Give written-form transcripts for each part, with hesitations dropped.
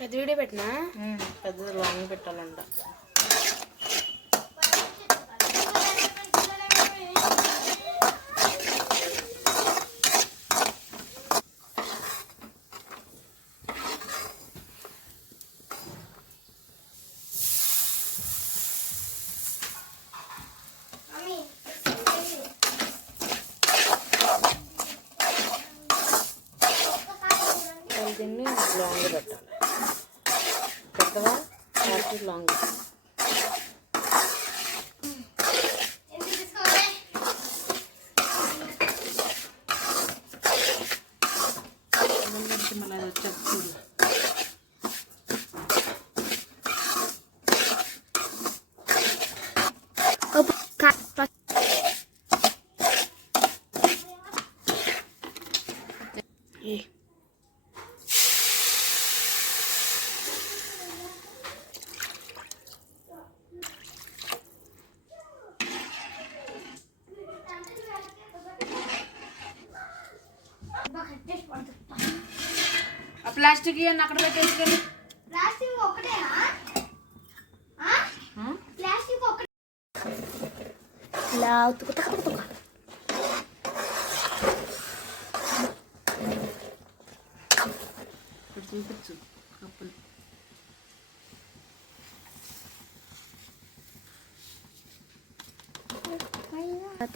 పెద్ద వీడియో పెట్టినా పెద్ద లాంగ్ పెట్టాలంట. దీన్ని లాంగ్ పెట్టాలి. పెద్దగా లాంగ్ మళ్ళీ వచ్చేది. ప్లాస్టిక్ ఇవన్నీ అక్కడ పెట్టేసుకొని ప్లాస్టిక్ ఒకటేనా? ప్లాస్టిక్ ఒకటే చూపించు కప్పులు.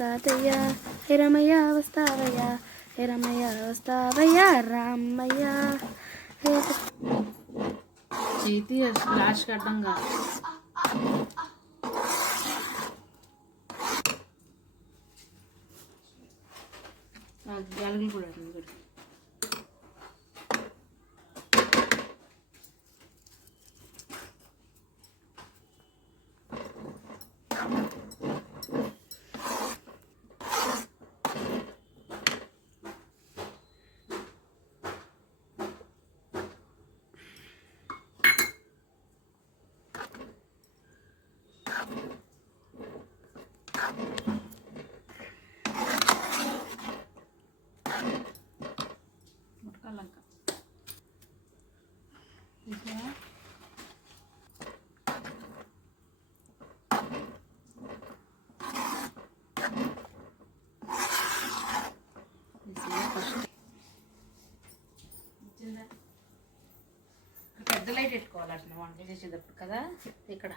తాతయ్య హిరమయ్య వస్తావయ్యా, హిరమయ్య వస్తావయ్యా, రామయ్య చేతి ఫ్లాష్ కట్టడం కాదు. గ్యాలరీ కూడా పెద్ద లైట్ పెట్టుకోవాలి అట్లా వంటలు చేసేటప్పుడు కదా. ఇక్కడ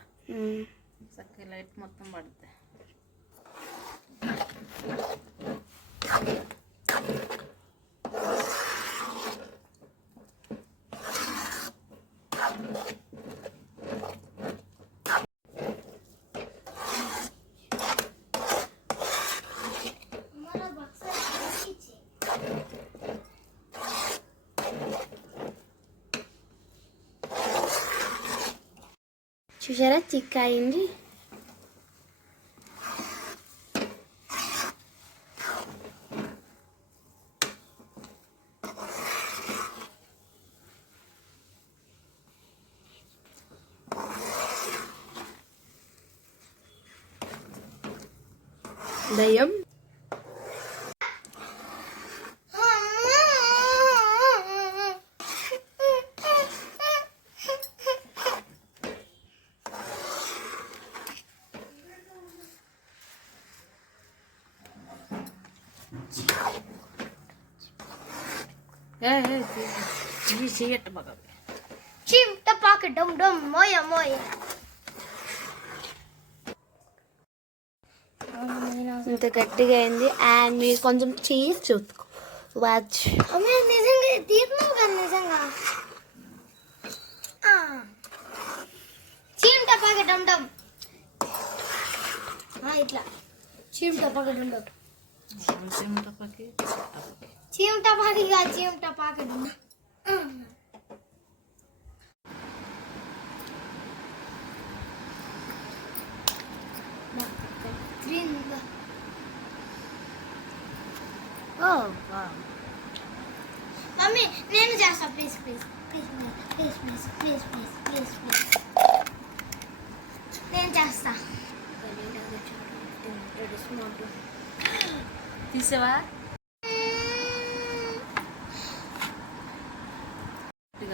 చక్కగా లైట్ మొత్తం పడుతుంది. చూసారా చిక్క అయింది. దయ్యం ఇంత గట్టిగా అయింది. అండ్ మీరు కొంచెం చీజ్ చూసుకో. వాచ్ నిజంగా చీమ్ టపాకే డమ్ డమ్ ఇట్లా చీమ్ టపాకే డమ్ డమ్ చిమటపకి చిమటపాకిగా చిమటపాకి గ్రీన్ ఓ మమ్మీ నేను చేస్తా please please please please please please please please please నేను చేస్తా తీసావా ఇక